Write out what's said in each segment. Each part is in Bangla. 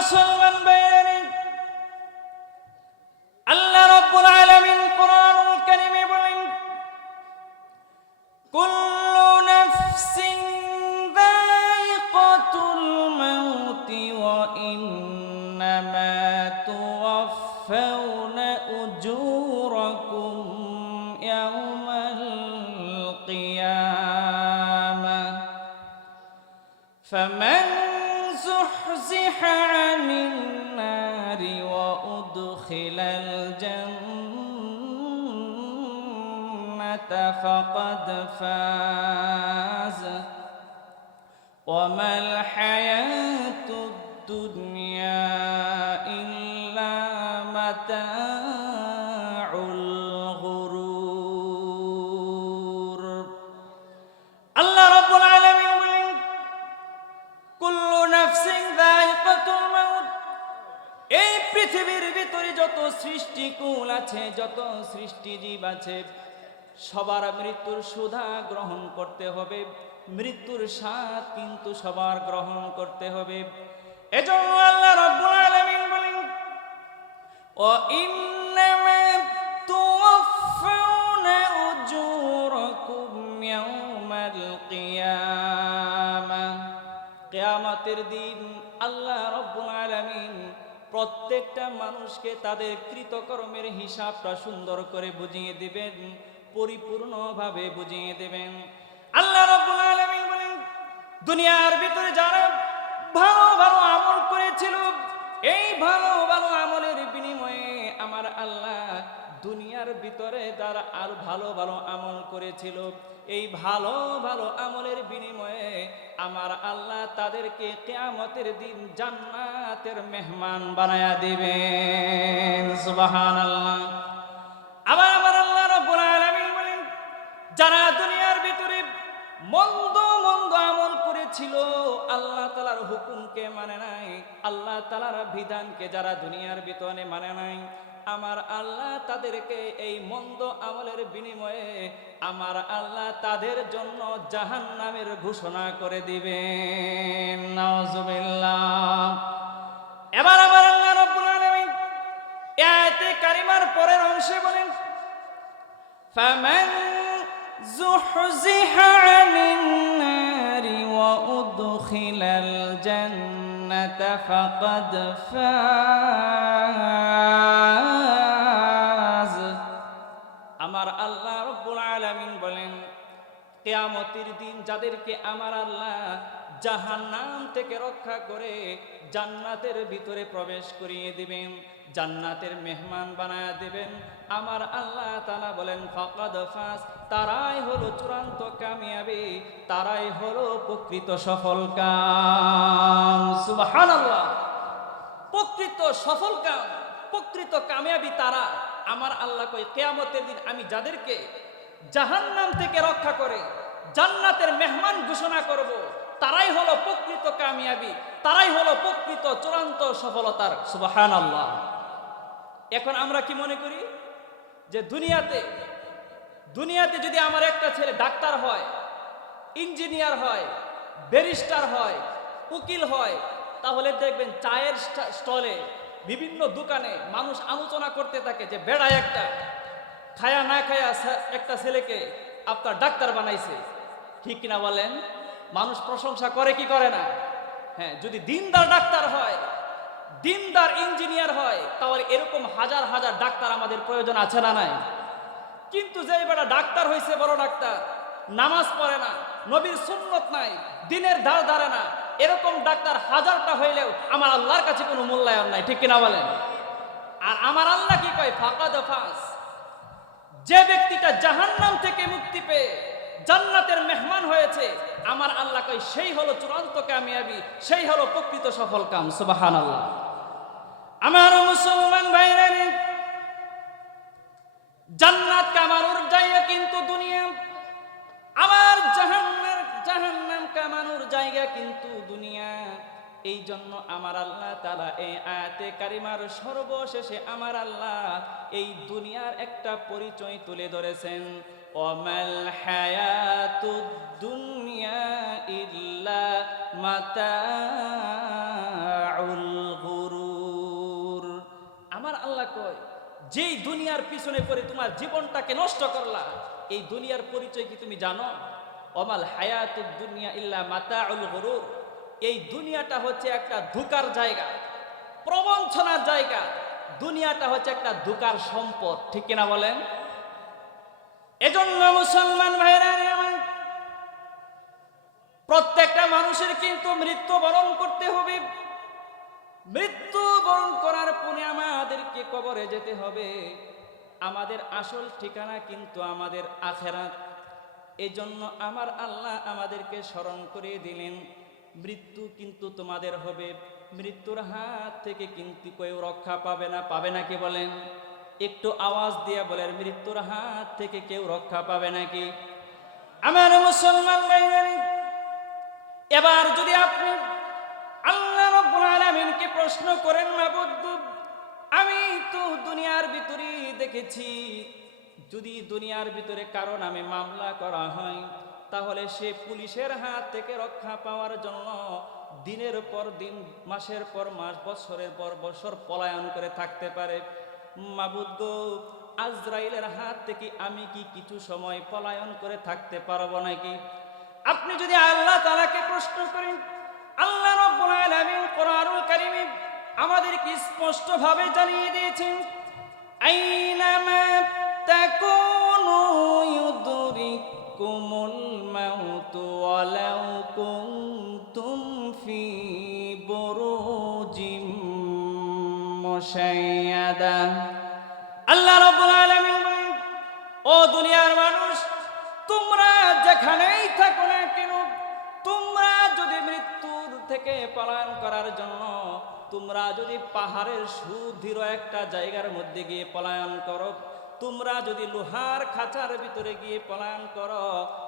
মুসলমান ভাইরা, আল্লাহ রাব্বুল আলামিন কোরআনুল কারীমে বলেন, কুল্লু নাফসিন যায়িকাতুল মাউতি ওয়া ইন্নামা তুওয়াফাউনা উজুরাকুম ইয়াওমাল কিয়ামাহ ফামান যুহজিহা আনিন নারি ওয়া উদখিলাল জান্নাতা ফাকাদ ফাজ ওয়া মাল হায়াতুদ দুনিয়া ইল্লা মাতাউল গুরুর। আল্লাহ রাব্বুল আলামিন বলেন, কুল্লু নাফসিন যায়িকাতুল মাউত। এই পৃথিবীর ভিতরে যত সৃষ্টিকুল আছে, যত সৃষ্টিজীব আছে, সবার মৃত্যুর সুধা গ্রহণ করতে হবে, মৃত্যুর স্বাদ কিন্তু সবার গ্রহণ করতে হবে। এজন্য আল্লাহ রাব্বুল আলামিন বলেন, ওয়া ইন্নামা তুওয়াফাউনা উজুরাকুম ইয়াওমাল কিয়ামাহ। কিয়ামতের দিন আল্লাহ রাব্বুল আলামিন প্রত্যেকটা মানুষকে তাদের কৃতকর্মের হিসাবটা সুন্দর করে বুঝিয়ে দিবেন, পরিপূর্ণভাবে বুঝিয়ে দেবেন। আল্লাহ রাব্বুল আলামিন বলেন, দুনিয়ার ভিতরে যারা ভালো ভালো আমল করেছিল, এই ভালো ভালো আমলের বিনিময়ে আমার আল্লাহ দুনিয়ার ভিতরে যারা আর ভালো ভালো আমল করেছিল, এই ভালো ভালো আমলের বিনিময়ে আমার আল্লাহ তাদেরকে কিয়ামতের দিন জান্নাতের মেহমান বানায়া দিবেন। সুবহানাল্লাহ। আবার আমার আল্লাহ রাব্বুল আলামিন বলেন, যারা দুনিয়ার ভিতরে মন্দ মন্দ আমল করেছিল, আল্লাহ তাআলার হুকুমকে মানে নাই, আল্লাহ তাআলার বিধানকে যারা দুনিয়ার ভিতরে মানে নাই, আমার আল্লাহ তাদেরকে এই মন্দ আমলের বিনিময়ে আমার আল্লাহ তাদের জন্য জাহান্নামের ঘোষণা করে দিবেন। নাউজুবিল্লাহ। এবার আমার আল্লাহ রাব্বুল আলামিন আয়াতে কারিমার পরের অংশে বলেন, ফামান যুহজিহা আনিন নারি ওয়া উদখিলাল জান্নাতা ফাকাদ ফাজ। আমার আল্লাহ রাব্বুল আলামিন বলেন, কিয়ামতের দিন যাদেরকে আমার আল্লাহ জাহান্নাম থেকে রক্ষা করে জান্নাতের ভিতরে প্রবেশ করিয়ে দিবেন, জান্নাতের মেহমান বানায়া দিবেন, আমার আল্লাহ তাআলা বলেন ফাকাদ ফাজ, তারাই হলো চূড়ান্ত কামিয়াবি, তারাই হলো প্রকৃত সফলকাম। সুবহানাল্লাহ। প্রকৃত সফলকাম, প্রকৃত কামিয়াবি তারা। আমার আল্লাহ কই, কিয়ামতের দিন আমি যাদেরকে জাহান্নাম থেকে রক্ষা করে জান্নাতের মেহমান ঘোষণা করব, তারাই হলো প্রকৃত কামিয়াবি, তারাই হলো প্রকৃত চূড়ান্ত সফলতার। সুবহানাল্লাহ। এখন আমরা কি মনে করি যে দুনিয়াতে যদি আমার একটা ছেলে ডাক্তার হয়, ইঞ্জিনিয়ার হয়, ব্যারিস্টার হয়, উকিল হয়, তাহলে দেখবেন চায়ের স্টলে বিভিন্ন দোকানে মানুষ আলোচনা করতে থাকে যে বেড়া একটা খায়া না খায়া একটা ছেলেকে আপনার ডাক্তার বানাইছে। ঠিক কিনা বলেন? মানুষ প্রশংসা করে কি করে না? হ্যাঁ, যদি দিনদার ডাক্তার হয়, দিনদার ইঞ্জিনিয়ার হয়, তাহলে এরকম হাজার হাজার ডাক্তার আমাদের প্রয়োজন আছে না নাই? কিন্তু যে বেটা ডাক্তার হয়েছে, বড় ডাক্তার, নামাজ পড়ে না, নবীর সুন্নত নাই, দিনের ধার ধারে না, এরকম ডাক্তার হাজারটা হইলেও আমার আল্লাহর কাছে কোনো মূল্যায়ন নাই। ঠিক কিনা বলেন? আর আমার আল্লাহ কি কয়? ফাকাদ ফাজ। যে ব্যক্তিটা জাহান্নাম থেকে মুক্তি পেয়ে জান্নাতের মেহমান হয়েছে, আমার আল্লাহ কয় সেই হলো চূড়ান্ত কামিয়াবি, সেই হলো প্রকৃত সফল কাম। সুবহানাল্লাহ। আমার মুসলমান ভাইরা, জান্নাত কামানোর জায়গা কিন্তু দুনিয়া, আমার জাহান্নাম কামানোর জায়গা কিন্তু দুনিয়া। এই জন্য আমার আল্লাহ তাআলা এই আয়াতে কারিমার সর্বশেষে আমার আল্লাহ এই দুনিয়ার একটা পরিচয় তুলে ধরেছেন, ওয়ামাল হায়াতুদ দুনিয়া ইল্লা মাতাউল যেই দুনিয়ার পিছনে পড়ে তোমার জীবনটাকে নষ্ট করলা, এই দুনিয়ার পরিচয় কি তুমি জানো? ওমাল হায়াতুদ দুনিয়া ইল্লা মাতাউল গুরুর। এই দুনিয়াটা হচ্ছে একটা ধোঁকার জায়গা, প্রবঞ্চনার জায়গা। দুনিয়াটা হচ্ছে একটা ধোঁকার সম্পদ, ঠিক কিনা বলেন? এজন্য মুসলমান ভাইরা, প্রত্যেকটা মানুষের কিন্তু মৃত্যুবরণ করতে হবে। মৃত্যুবরণ করার পরে আমাদেরকে কবরে যেতে হবে। আমাদের আসল ঠিকানা কিন্তু আমাদের আখিরাত। এজন্য আমার আল্লাহ আমাদেরকে স্মরণ করিয়ে দিলেন, মৃত্যু কিন্তু তোমাদের হবে। মৃত্যুর হাত থেকে কিন্তু কেউ রক্ষা পাবে না। পাবে নাকি বলেন? একটু আওয়াজ দিয়ে বলেন, মৃত্যুর হাত থেকে কেউ রক্ষা পাবে নাকি? আমার মুসলমান ভাইরা, এবার যদি আপনি আল্লাহ রাব্বুল আলামিনকে প্রশ্ন করেন, মাবুদ আমি তো দুনিয়ার ভিতরে দেখেছি, যদি দুনিয়ার ভিতরে কারো নামে মামলা করা হয় তাহলে সে পুলিশের হাত থেকে রক্ষা পাওয়ার জন্য দিনের পর দিন, মাসের পর মাস, বছরের পর বছর পলায়ন করে থাকতে পারে। মাবুদ গো, আজরাইলের হাত থেকে আমি কি কিছু সময় পলায়ন করে থাকতে পারবো নাকি? আপনি যদি আল্লাহ তাআলাকে প্রশ্ন করেন, আল্লাহ রাব্বুল আলামিন কোরআনুল কারীমে আমাদেরকে স্পষ্ট ভাবে জানিয়ে দিয়েছেন, আইনামা তাকুনু ইউদরিকুমুল মাউত ওয়ালাউ কুনতুম ফি বুরুজিম মুশাইয়াদা। আল্লাহ রাব্বুল আলামিন বলেন, ও দুনিয়ার মানুষ, তোমরা যেখানেই থাকো না কেন, তোমরা যদি মৃত্যুর থেকে পলায়ন করার জন্য তোমরা যদি পাহাড়ের সুদৃঢ় একটা জায়গার মধ্যে গিয়ে পলায়ন করো, তোমরা যদি লোহার খাঁচার ভিতরে গিয়ে পলায়ন করো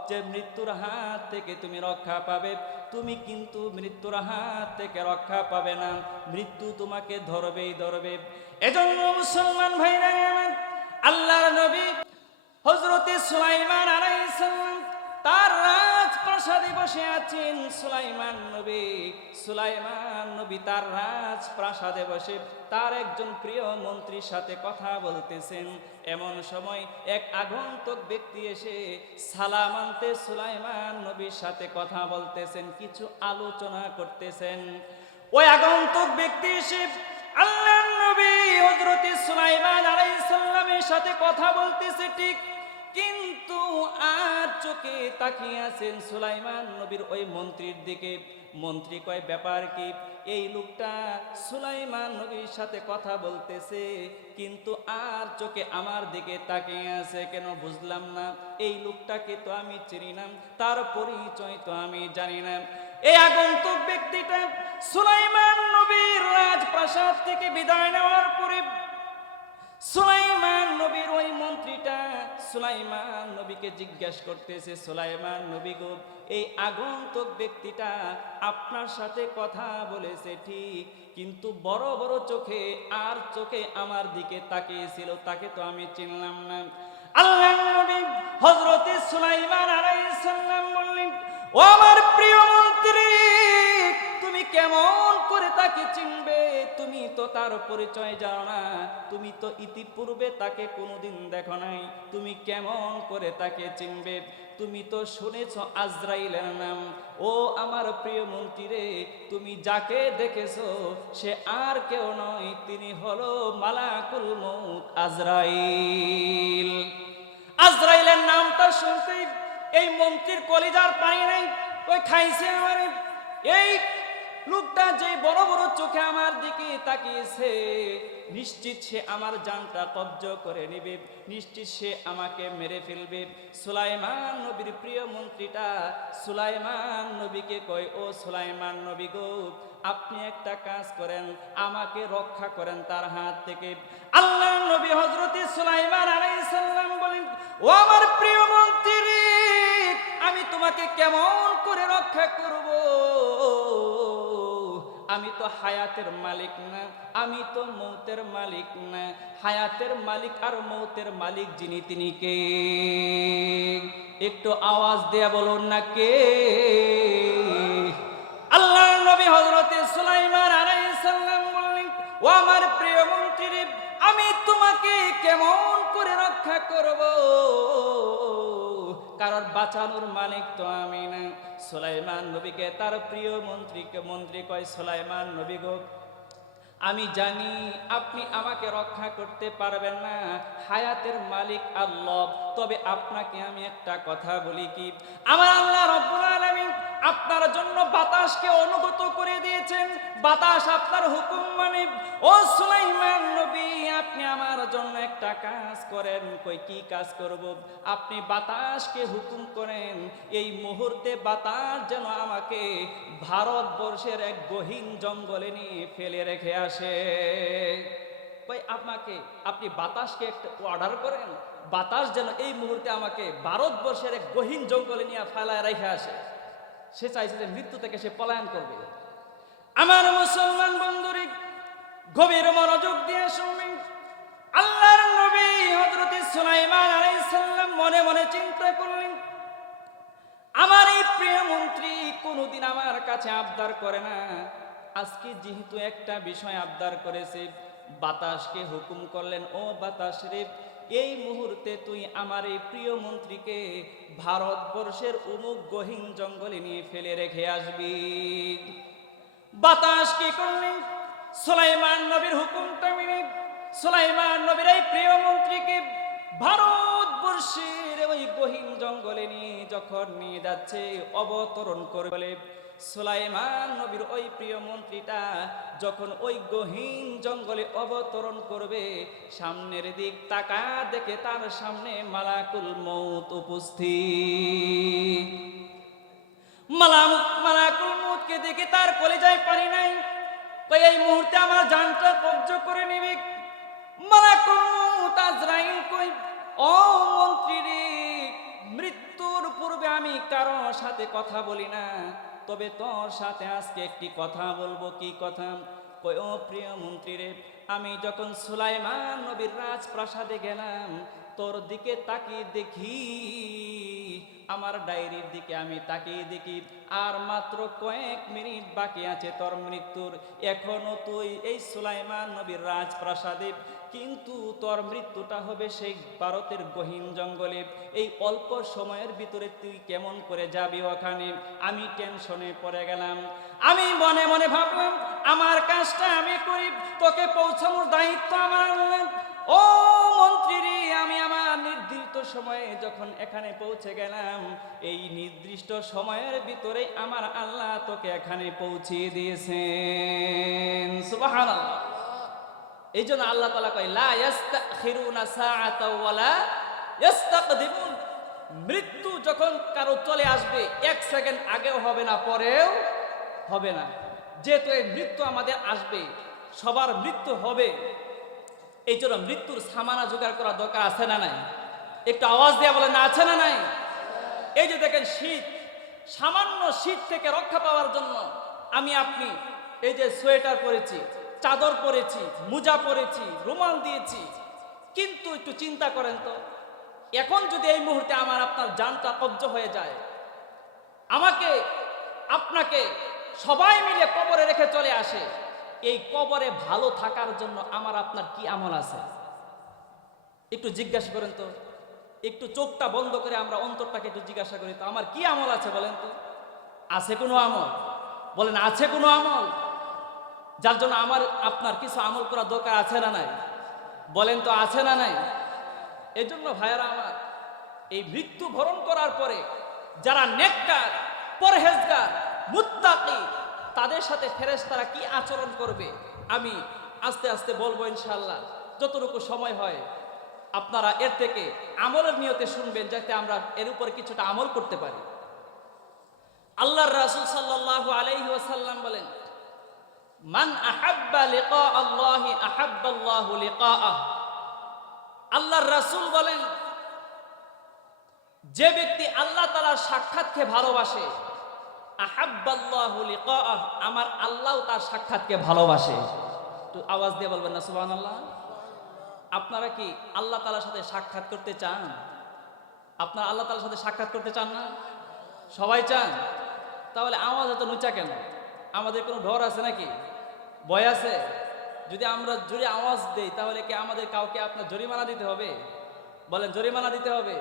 যে মৃত্যুর হাত থেকে তুমি রক্ষা পাবে, তুমি কিন্তু মৃত্যুর হাত থেকে রক্ষা পাবে না। মৃত্যু তোমাকে ধরবেই ধরবে। এজন্য মুসলমান ভাইরা, আল্লাহর নবী হযরতে সুলাইমান আলাইহিস সালাম তার রাজপ্রাসাদে বসে আছেন। সুলাইমান নবী তার রাজপ্রাসাদে বসে তার একজন প্রিয় মন্ত্রীর সাথে কথা বলতেছেন। এমন সময় এক আগন্তুক ব্যক্তি এসে সালাম আনতে সুলাইমান নবীর সাথে কথা বলতেছেন, কিছু আলোচনা করতেছেন। ওই আগন্তুক ব্যক্তি এসে আল্লাহর নবী হযরতে সুলাইমান আলাইহিস সালামের সাথে কথা বলতেছে ঠিক, কিন্তু আর চোখে তাকিয়ে আছেন সুলাইমান নবীর ওই মন্ত্রীর দিকে। মন্ত্রী কয়, ব্যাপার কি? এই লোকটা সুলাইমান নবীর সাথে কথা বলতেছে কিন্তু আর চোখে আমার দিকে তাকিয়ে আছে কেন, বুঝলাম না। এই লোকটাকে তো আমি চিনি না, তার পরিচয় তো আমি জানি না। এই আগন্তুক ব্যক্তিটা সুলাইমান নবীর রাজপ্রাসাদ থেকে বিদায় নেওয়ার পরে সুলাইমান নবীর ওই মন্ত্রীটা সুলাইমান নবীকে জিজ্ঞাসা করতেছে, সুলাইমান নবী গো, এই আগন্তুক ব্যক্তিটা আপনার সাথে কথা বলেছে ঠিক, কিন্তু বড় বড় চোখে আর চোখে আমার দিকে তাকিয়েছিল, তাকে তো আমি চিনলাম না। আল্লাহর নবী হযরতে সুলাইমান আলাইহিস সালাম বললেন, ও আমার প্রিয় মন্ত্রী, তুমি কেমন করে তাকে চিনবে? তুমি তো তার পরিচয় জানো না, তুমি তো ইতিপূর্বে তাকে কোনোদিন দেখো নাই, তুমি কেমন করে তাকে চিনবে? তুমি তো শুনেছ আজরাইলের নাম। ও আমার প্রিয় মন্ত্রী রে, তুমি যাকে দেখেছো সে আর কেউ নয়, তিনি হলো মালাকুল মউত আজরাইল। আজরাইলের নামটা শুনতে এই মন্ত্রীর কলিজার পানি নাই, ওই খাইছে আমারে। এই লোকটা যে বড় বড় চোখে আমার দিকে তাকিয়েছে, নিশ্চিত সে আমার জানটা কব্জ করে নেবে, নিশ্চিত সে আমাকে মেরে ফেলবে। সুলাইমান নবীর প্রিয় মন্ত্রীটা সুলাইমান নবীকে কয়, ও সুলাইমান নবী গো, আপনি একটা কাজ করেন, আমাকে রক্ষা করেন তার হাত থেকে। আল্লাহর নবী হযরতে সুলাইমান আলাইহিস সালাম বলেন, ও আমার প্রিয় মন্ত্রী, আমি তোমাকে কেমন করে রক্ষা করব? আমি তো হায়াতের মালিক না, আমি তো মৌতের মালিক না। হায়াতের মালিক আর মৌতের মালিক যিনি, তিনি কে? একটু আওয়াজ দেয়া বলুন না, কে? আল্লাহর নবী হযরতে সুলাইমান আলাইহিস সালাম বললেন, ও আমার প্রিয় মন্ত্রী, আমি তোমাকে কেমন করে রক্ষা করব, কারণ বাঁচানোর মালিক তো আমি না। সুলাইমান নবীকে তার প্রিয় মন্ত্রী কয়, সুলাইমান নবী গো, আমি জানি আপনি আমাকে রক্ষা করতে পারবেন না, হায়াতের মালিক আল্লাহ। তবে আপনাকে আমি একটা কথা বলি কি, আমার আল্লাহ রব্বুল আলামিন আপনার জন্য বাতাসকে অনুগত করে দিয়েছেন, বাতাস আপনার হুকুম মানে। ও সুলাইমান নবী, আপনি আমার জন্য একটা কাজ করেন। কই কি কাজ করব? আপনি বাতাসকে হুকুম করেন এই মুহূর্তে বাতাস যেন আমাকে ভারতবর্ষের এক গহীন জঙ্গলে নিয়ে ফেলে রেখে আসে। কই আপনি বাতাসকে একটা অর্ডার করেন, বাতাস যেন এই মুহূর্তে আমাকে ভারতবর্ষের এক গহীন জঙ্গলে নিয়ে ফেলায় রেখে আসে। সে চাইছে যে মৃত্যু থেকে সে পলায়ন করবে। আমার মুসলমান বন্ধুরে, গভীর মনোযোগ দিয়ে শুনবেন। আল্লাহর নবী হযরত সুলাইমান আলাইহিস সালাম মনে মনে চিন্তা করলেন, আমার এই প্রিয় মন্ত্রী কোনোদিন আমার কাছে আবদার করে না, আজকে যেহেতু একটা বিষয় আবদার করেছে, বাতাসকে হুকুম করলেন, ও বাতাস রে, এই মুহূর্তে তুই আমার এই প্রিয় মন্ত্রীকে ভারতবর্ষের অমুক গহীন জঙ্গলে নিয়ে ফেলে রেখে আসবি। বাতাস কি করলেন? সুলাইমান নবীর হুকুমটা মেনে সুলাইমান নবীর এই প্রিয় মন্ত্রীকে ভারতবর্ষের ওই গহীন জঙ্গলে নিয়ে যখন নিয়ে যাচ্ছে, অবতরণ করে বলে, সুলাইমান নবীর ওই প্রিয় মন্ত্রীটা যখন ওই গহীন জঙ্গলে অবতরণ করবে, সামনের দিক তাকা দেখে তার সামনে মালাকুল মউত উপস্থিত। মালাকুল মউতকে দেখে তার কলিজায় পানি নাই, কই এই মুহূর্তে আমার জানটা কবজ করে নেবে। মালাকুল মউত আজরাইল কই, ও মন্ত্রী রে, মৃত্যুর পূর্বে আমি কারো সাথে কথা বলি না, তবে তোর সাথে আজকে একটি কথা বলবো। কি কথা? কই ও প্রিয় মন্ত্রী রে, আমি যখন সুলাইমান নবীর রাজপ্রাসাদে গেলাম, তোর দিকে তাকিয়ে দেখি, আমার ডায়েরির দিকে আমি তাকিয়ে দেখি আর মাত্র কয়েক মিনিট বাকি আছে তোর মৃত্যুর। এখনো তুই এই সুলাইমান নবীর রাজপ্রাসাদে, কিন্তু তোর মৃত্যুটা হবে সেই ভারতের গহীন জঙ্গলে। এই অল্প সময়ের ভিতরে তুই কেমন করে যাবি ওখানে? আমি টেনশনে পড়ে গেলাম। আমি মনে মনে ভাবলাম, আমার কাজটা আমি করি, তোকে পৌঁছানোর দায়িত্ব আমার। ও মন্ত্রী রে, আমি আমার নির্দিষ্ট সময়ে যখন এখানে পৌঁছে গেলাম, এই নির্দিষ্ট সময়ের ভিতরে আমার আল্লাহ তোকে এখানে পৌঁছিয়ে দিয়েছেন। সুবহানাল্লাহ। এই জন্য আল্লাহ তাআলা কয়, লা ইস্তাখিরুনা সাআতাও ওয়ালা ইস্তাকদিমুন। মৃত্যু যখন কারো চলে আসবে, এক সেকেন্ড আগেও হবে না, পরেও হবে না। যেহেতু এই মৃত্যু আমাদের আসবে, সবার মৃত্যু হবে, এই জন্য মৃত্যুর সামানা জোগাড় করা দরকার আছে না নাই? একটু আওয়াজ দিয়ে বলেন, আছে না নাই? এই যে দেখেন শীত, সামান্য শীত থেকে রক্ষা পাওয়ার জন্য আপনি এই যে সোয়েটার পরেছি, চাদর পরেছি, মোজা পরেছি, রুমাল দিয়েছি, কিন্তু একটু চিন্তা করেন তো, এখন যদি এই মুহূর্তে আমার আপনার জানটা কব্জ হয়ে যায়, আমাকে আপনাকে সবাই মিলে কবরে রেখে চলে আসে, এই কবরে ভালো থাকার জন্য আমার আপনার কি আমল আছে? একটু জিজ্ঞাসা করেন তো, একটু চোখটা বন্ধ করে আমরা অন্তরটাকে একটু জিজ্ঞাসা করি তো, আমার কি আমল আছে বলেন তো? আছে কোনো আমল? বলেন, আছে কোনো আমল যার জন্য আমার আপনার কিছু আমল করা দরকার আছে না নাই? বলেন তো, আছে না নাই? এই জন্য ভাইয়েরা আমার, এই মৃত্যু বরণ করার পরে যারা নেককার, পরহেজগার, মুত্তাকি, তাদের সাথে ফেরেশতারা কি আচরণ করবে আমি আস্তে আস্তে বলবো ইনশাআল্লাহ। যতটুকু সময় হয় আপনারা এর থেকে আমলের নিয়তে শুনবেন, যাতে আমরা এর উপর কিছুটা আমল করতে পারি। আল্লাহর রাসূল সাল্লাল্লাহু আলাইহি ওয়াসাল্লাম বলেন, মান আহাব্বা লিকা আল্লাহি আহাব্বাল্লাহু লিকাআহ। আল্লাহর রাসূল বলেন, যে ব্যক্তি আল্লাহ তাআলার সাক্ষাৎকে ভালোবাসে, আহাব্বাল্লাহু লিকাআহ, আমার আল্লাহ তার সাক্ষাৎকে ভালোবাসে। তো আওয়াজ দিয়ে বলবেন না সুবহানাল্লাহ? আপনারা কি আল্লাহ তাআলার সাথে সাক্ষাৎ করতে চান? আপনারা আল্লাহ তাআলার সাথে সাক্ষাৎ করতে চান না? সবাই চান? তাহলে আওয়াজ এত নিচা কেন? আমাদের কোনো ডর আছে নাকি? ভয় আছে? যদি আমরা জোরে আওয়াজ দেই তাহলে কি আমাদের কাউকে আপনার জরিমানা দিতে হবে? বলেন, জরিমানা দিতে হবে?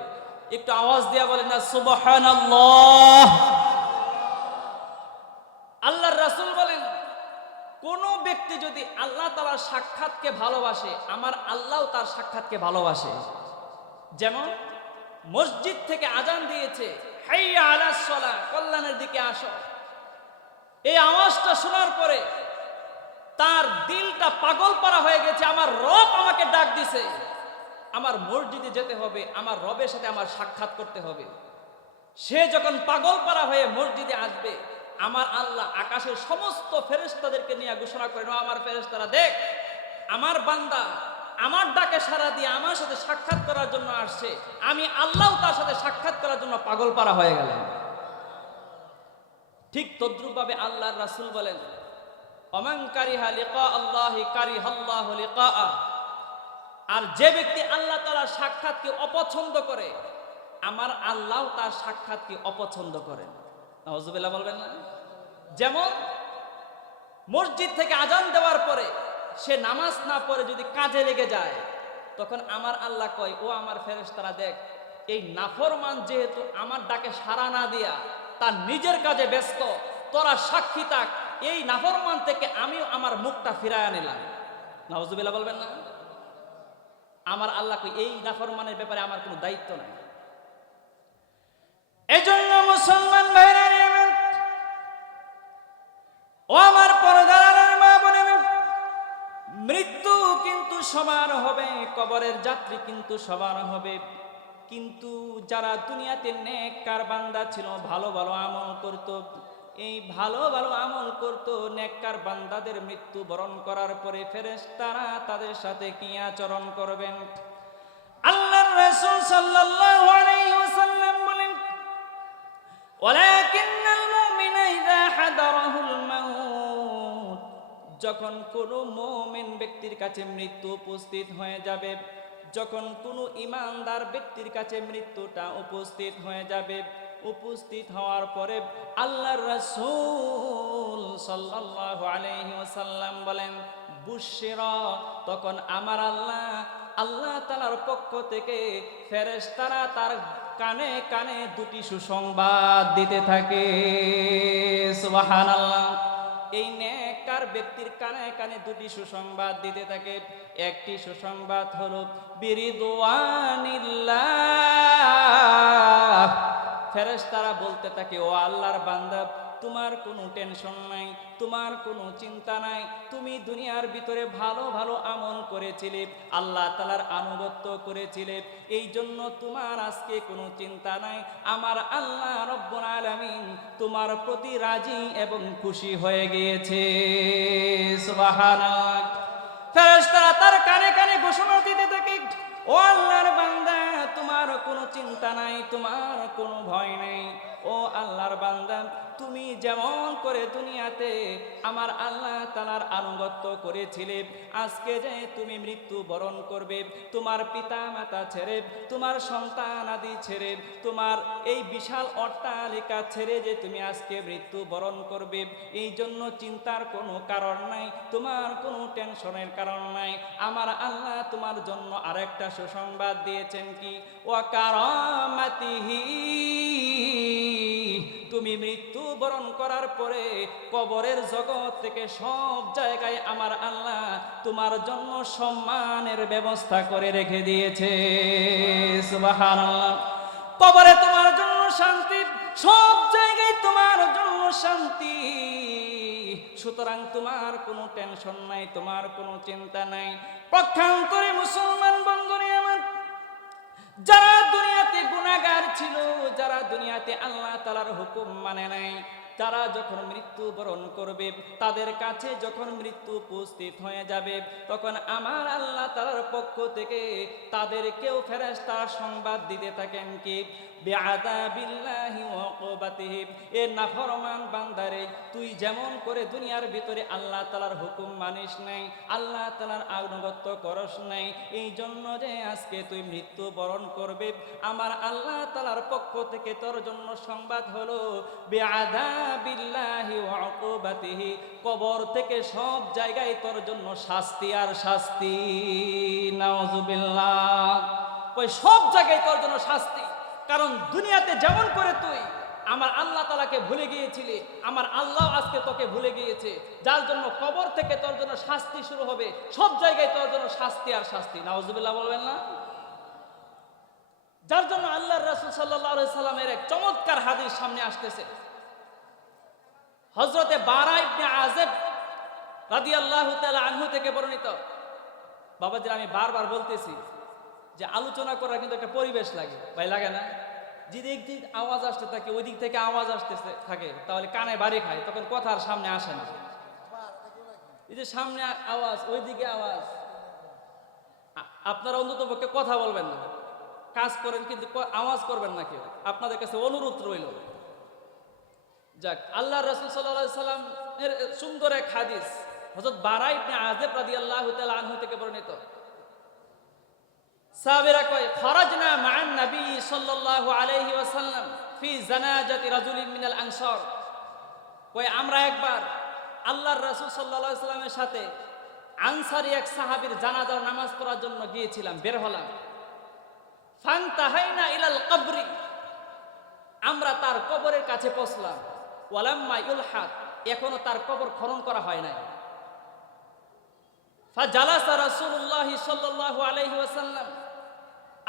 একটু আওয়াজ দিয়া বলেন না সুবহানাল্লাহ। আল্লাহর রাসূল বলেন, কোন ব্যক্তি যদি আল্লাহ তাআলার সাক্ষাৎকে ভালোবাসে, আমার আল্লাহও তার সাক্ষাৎকে ভালোবাসে। যেমন মসজিদ থেকে আজান দিয়েছে, হাইয়া আলাস সালাহ, কল্যাণের দিকে আসো। এই আওয়াজটা শোনার পরে তার দিলটা পাগল পারা হয়ে গেছে, আমার রব আমাকে ডাক দিছে, আমার মসজিদে যেতে হবে, আমার রবের সাথে আমার সাক্ষাৎ করতে হবে। সে যখন পাগল পারা হয়ে মসজিদে আসবে, আমার আল্লাহ আকাশের সমস্ত ফেরেশতাদেরকে নিয়ে ঘোষণা করেন, ও আমার ফেরেশতারা, দেখ আমার বান্দা আমার ডাকে সাড়া দিয়ে আমার সাথে সাক্ষাৎ করার জন্য আসছে, আমি আল্লাহ তার সাথে সাক্ষাৎ করার জন্য পাগল পারা হয়ে গেলেন। ঠিক তদ্রূপভাবে আল্লাহর রাসূল বলেন, ওমান কারিহা লিকা আল্লাহি কারিহাল্লাহু লিকাআ। আর যে ব্যক্তি আল্লাহ তাআলার সাক্ষাৎকে অপছন্দ করে, আমার আল্লাহ তার সাক্ষাৎকে অপছন্দ করেন। নাউজুবিল্লাহ বলবেন না? যেমন মসজিদ থেকে আজান দেওয়ার পরে সে নামাজ না পড়ে যদি কাজে লেগে যায়, তখন আমার আল্লাহ কয়, ও আমার ফেরেশতারা, দেখ এই নাফরমান যেহেতু আমার ডাকে সাড়া না দিয়া তার নিজের কাজে ব্যস্ত, তোরা সাক্ষী থাক, এই নাফরমান থেকে আমিও আমার মুখটা ফিরায় নিলাম। নাউজুবিল্লাহ বলবেন না? আমার আল্লাহ কই, এই নাফরমানের ব্যাপারে আমার কোনো দায়িত্ব নাই। এজন্য মুসলমান ভাইরা, ও আমার পর্দার মা বোনেরা, মৃত্যু কিন্তু সবার হবে, কবরের যাত্রী কিন্তু সবার হবে। কিন্তু যারা দুনিয়াতে নেককার বান্দা ছিল, ভালো ভালো আমল করত, এই ভালো ভালো আমল করত, নেককার বান্দাদের মৃত্যু বরণ করার পরে ফেরেশতারা তাদের সাথে কি আচরণ করবেন? আল্লাহর রাসূল সাল্লাল্লাহু আলাইহি ওয়াসাল্লাম বলেন, ওয়ালাকিন্নাল মুমিনা ইযা হাদারাহুল মাউত, যখন কোনো মুমিন ব্যক্তির কাছে মৃত্যু উপস্থিত হয়ে যাবে, যখন কোনো ঈমানদার ব্যক্তির কাছে মৃত্যুটা উপস্থিত হয়ে যাবে, উপস্থিত হওয়ার পরে আল্লাহর রাসূল সাল্লাল্লাহু আলাইহি ওয়াসাল্লাম বলেন, বুশরা, তখন আমার আল্লাহ তাআলার পক্ষ থেকে ফেরেশতারা তার কানে কানে দুটি সুসংবাদ দিতে থাকে। সুবহানাল্লাহ। এই নেককার ব্যক্তির কানে কানে দুটি সুসংবাদ দিতে থাকে। একটি সুসংবাদ হলো বিরিদওয়ানিল্লাহ, ফেরেশতারা বলতে থাকে, ও আল্লাহর বান্দা, তোমার কোনো টেনশন নাই, তোমার কোনো চিন্তা নাই, তুমি দুনিয়ার ভিতরে ভালো ভালো আমল করেছিলে, আল্লাহ তাআলার আনুগত্য করেছিলে, এই জন্য তোমার আজকে কোনো চিন্তা নাই। আমার আল্লাহ রব্বুল আলামিন তোমার প্রতি রাজি এবং খুশি হয়ে গিয়েছে। সুবহানাল্লাহ। ফেরেশতারা তার কানে কানে ঘোষণা দিতে থাকে, ও আল্লাহর বান্দা, তোমার কোনো চিন্তা নাই, তোমার কোনো ভয় নেই। ও আল্লাহর বান্দা, তুমি যেমন করে দুনিয়াতে আমার আল্লাহ তাআলার আনুগত্য করেছিলে, আজকে যে তুমি মৃত্যু বরণ করবে, তোমার পিতা মাতা ছেড়ে, তোমার সন্তান আদি ছেড়ে, তোমার এই বিশাল অট্টালিকা ছেড়ে যে তুমি আজকে মৃত্যু বরণ করবে, এই জন্য চিন্তার কোনো কারণ নাই, তোমার কোনো টেনশনের কারণ নাই। আমার আল্লাহ তোমার জন্য আরেকটা সুসংবাদ দিয়েছেন, কি? ওয়া কারামাতিহি, তুমি মৃত্যু বরণ করার পরে কবরের জগৎ থেকে সব জায়গায় আমার আল্লাহ তোমার জন্য সম্মানের ব্যবস্থা করে রেখে দিয়েছে। সুবহানাল্লাহ। কবরে তোমার জন্য শান্তি, সব জায়গায় তোমার জন্য শান্তি। সুতরাং তোমার কোনো টেনশন নাই, তোমার কোনো চিন্তা নাই। পক্ষান্তরে মুসলমান বন্ধুরা আমার, যারা দুনিয়াতে গুনাহগার ছিল, যারা দুনিয়াতে আল্লাহ তাআলার হুকুম মানে নাই, তারা যখন মৃত্যু বরণ করবে, তাদের কাছে যখন মৃত্যু উপস্থিত হয়ে যাবে, তখন আমার আল্লাহ তাআলার পক্ষ থেকে তাদেরকেও ফেরেশতারা সংবাদ দিতে থাকেন, কি? বিআযাবিল্লাহি ওয়া উকুবাতিহি, এ নাফরমান বান্দারে, তুই যেমন করে দুনিয়ার ভিতরে আল্লাহ তাআলার হুকুম মানিস নাই, আল্লাহ তাআলার আনুগত্য করস নাই, এই জন্য যে আজকে তুই মৃত্যু বরণ করবে, আমার আল্লাহ তাআলার পক্ষ থেকে তোর জন্য সংবাদ হলো বিআযাবিল্লাহি আযাবিল্লাহি ওয়া উকুবাতিহি, কবর থেকে সব জায়গায় তোর জন্য শাস্তি আর শাস্তি। নাউযুবিল্লাহ। ওই সব জায়গায় তোর জন্য শাস্তি। কারণ দুনিয়াতে যেমন করে তুই আমার আল্লাহ তাআলাকে ভুলে গিয়েছিলি, আমার আল্লাহ আজকে তোকে ভুলে গিয়েছে, যার জন্য কবর থেকে তোর জন্য শাস্তি শুরু হবে, সব জায়গায় তোর জন্য শাস্তি আর শাস্তি। নাউযুবিল্লাহ বলবেন না? যার জন্য আল্লাহর রাসূল সাল্লাল্লাহু আলাইহি সাল্লামের এক চমৎকার হাদিস সামনে আসতেছে। হযরতে বারা ইবনে আযিব রাদিয়াল্লাহু তাআলা আনহু থেকে বর্ণিত। বাবাজি, আমি বারবার বলতেছি যে আলোচনা করার কিন্তু একটা পরিবেশ লাগে, ভাই লাগে না? যেদিক থেকে আওয়াজ আসতে থাকে ওই দিক থেকে আওয়াজ আসতেছে থাকে, তাহলে কানে বাড়ি খায়, তখন কথা আর সামনে আসে না। এই যে সামনে আওয়াজ ওই দিকে আওয়াজ, আপনারা অন্তত পক্ষে কথা বলবেন না, কাজ করেন কিন্তু আওয়াজ করবেন না কেউ, আপনাদের কাছে অনুরোধ রইল। যাক, আল্লাহর রাসূল সাল্লাল্লাহু আলাইহি সাল্লাম এর সুন্দর এক হাদিস হযরত বারা ইবনে আযিব রাদিয়াল্লাহু তাআলা আনহু থেকে বর্ণিত। সাহাবীরা কয়, খরাজনা মা'আন নবী সাল্লাল্লাহু আলাইহি ওয়াসাল্লাম ফি জানাজাতি রাজুলিন মিনাল আনসার। কয়, আমরা একবার আল্লাহর রাসূল সাল্লাল্লাহু আলাইহি সাল্লামের সাথে আনসারী এক সাহাবীর জানাজার নামাজ পড়ার জন্য গিয়েছিলাম, বের হলাম। ফান্তাহাইনা ইলাল কবরি, আমরা তার কবরের কাছে পৌঁছলাম। ওয়ালাম্মা ইউলহাদ, এখনো তার কবর খনন করা হয় নাই। ফাজালাসা রাসূলুল্লাহ সাল্লাল্লাহু আলাইহি ওয়াসাল্লাম,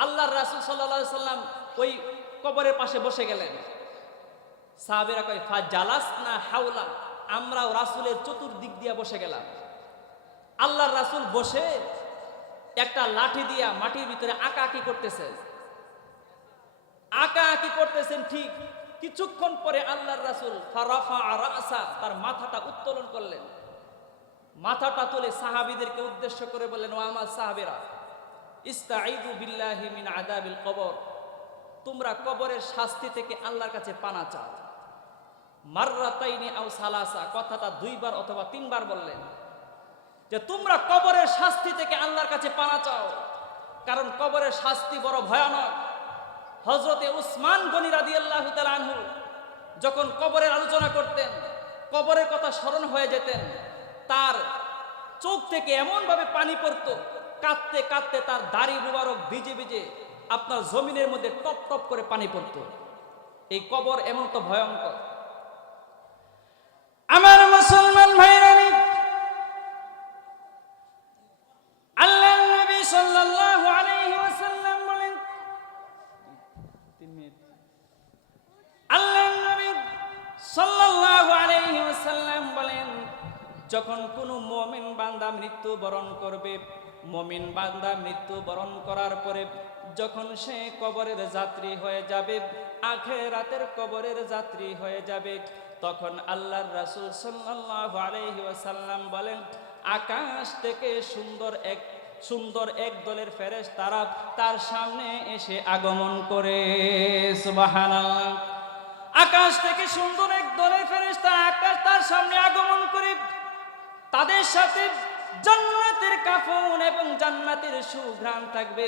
আল্লাহর রাসূল সাল্লাল্লাহু আলাইহি ওয়াসাল্লাম ওই কবরের পাশে বসে গেলেন। সাহাবীরা কয়, ফাজালাসনা হাওলা, আমরাও রাসূলের চতুর্দিক দিয়ে বসে গেলাম। আল্লাহর রাসূল বসে একটা লাঠি দিয়া মাটির ভিতরে আঁকাআঁকি করতেছেন। আঁকাআঁকি করতেছেন, ঠিক কিছুক্ষণ পরে আল্লাহর রাসূল ফারাফা রাসা, তার মাথাটা উত্তোলন করলেন। মাথাটা তুলে সাহাবীদেরকে উদ্দেশ্য করে বললেন, ও আমার সাহাবীরা, ইস্তাঈযু বিল্লাহি মিন আযাবিল কবর, তোমরা কবরের শাস্তি থেকে আল্লাহর কাছে পানা চাও। মাররাতাইনি আও সালাসা, কথাটা দুইবার অথবা তিনবার বললেন যে তোমরা কবরের শাস্তি থেকে আল্লাহর কাছে পানা চাও, কারণ কবরের শাস্তি বড় ভয়ানক। হযরতে উসমান গনি রাদিয়াল্লাহু তাআলা আনহু যখন কবরের আলোচনা করতেন, কবরের কথা স্মরণ হয়ে যেতেন, তার চোখ থেকে এমন ভাবে পানি পড়তো, কাঁদতে কাঁদতে তার দাড়ি মুবারক ভিজে ভিজে আপনার জমিনের মধ্যে টপ টপ করে পানি পড়তো। এই কবর এমন তো ভয়ঙ্কর। আমার মুসলমান ভাইরা, আল্লাহর নবী সাল্লাল্লাহু আলাইহি ওয়াসাল্লাম বলেন, 3 মিনিট, আল্লাহর নবী সাল্লাল্লাহু আলাইহি ওয়াসাল্লাম বলেন, যখন কোনো মুমিন বান্দা মৃত্যুবরণ করবে, মুমিন বান্দা মৃত্যুবরণ করার পরে যখন সে কবরের যাত্রী হয়ে যাবে, আখিরাতের কবরের যাত্রী হয়ে যাবে, তখন আল্লাহর রাসূল সাল্লাল্লাহু আলাইহি ওয়াসাল্লাম বলেন, আকাশ থেকে সুন্দর এক দলের ফেরেশতারা তার সামনে এসে আগমন করে। সুবহানাল্লাহ। আকাশ থেকে সুন্দর এক দলের ফেরেশতা আকাশ তার সামনে আগমন করে, তাদের সাথে জান্নাতের কাফন এবং জান্নাতের সুঘ্রাণ থাকবে,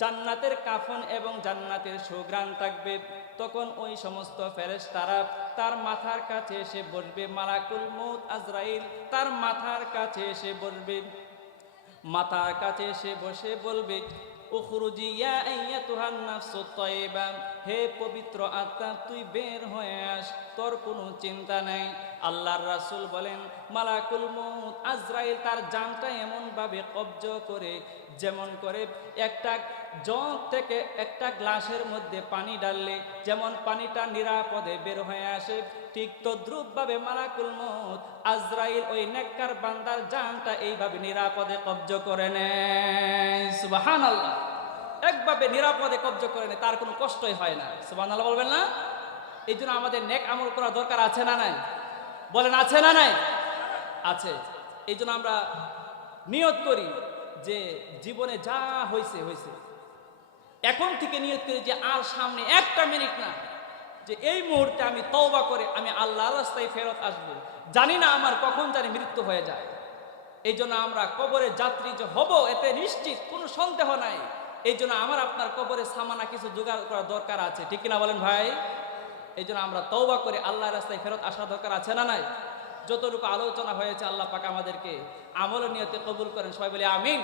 জান্নাতের কাফন এবং জান্নাতের সুঘ্রাণ থাকবে। তখন ওই সমস্ত ফেরেশতারা তার মাথার কাছে এসে বসবে, মালাকুল মউত আজরাইল তার মাথার কাছে এসে বসবে, মাথার কাছে এসে বসে বলবে, উখরুজি ইয়া আইয়াতুহান নাফসুত তাইয়্যিবা, হে পবিত্র আত্মা তুই বের হয়ে আস, তোর কোনো চিন্তা নাই। আল্লাহর রাসূল বলেন, মালাকুল মউত আজরাইল তার জানটা এমন ভাবে কবজ করে, যেমন করে একটা জগ থেকে একটা গ্লাসের মধ্যে পানি ডাললে যেমন পানিটা নিরাপদে বের হয়ে আসে, ঠিক তদ্রুপ ভাবে মালাকুল মউত আজরাইল ওই নেককার বান্দার জানটা এইভাবে নিরাপদে কবজ করে নেয়। সুবহানাল্লাহ। একভাবে নিরাপদে কবজ করে নেয়, তার কোনো কষ্টই হয় না। সুবহানাল্লাহ বলবেন না? এই জন্য আমাদের নেক আমল করা দরকার আছে না নাই? বলেন আছে না নাই? আছে। এই জন্য আমরা নিয়ত করি যে জীবনে যা হয়েছে হয়েছে, এখন থেকে নিয়ত করি যে আর সামনে একটা মিনিট না, যে এই মুহূর্তে আমি তওবা করে আমি আল্লাহর রাস্তায় ফেরত আসবো। জানি না আমার কখন জানি মৃত্যু হয়ে যায়। এই জন্য আমরা কবরের যাত্রী যে হব এতে নিশ্চিত, কোনো সন্দেহ নাই। এই জন্য আমার আপনার কবরে সামানা কিছু জোগাড় করা দরকার আছে, ঠিক কিনা বলেন ভাই? এই জন্য আমরা তওবা করে আল্লাহর রাস্তায় ফেরত আসা দরকার আছে না নাই? যতটুকু আলোচনা হয়েছে আল্লাহ পাক আমাদেরকে আমল নিয়তে কবুল করেন, সবাই বলে আমিন।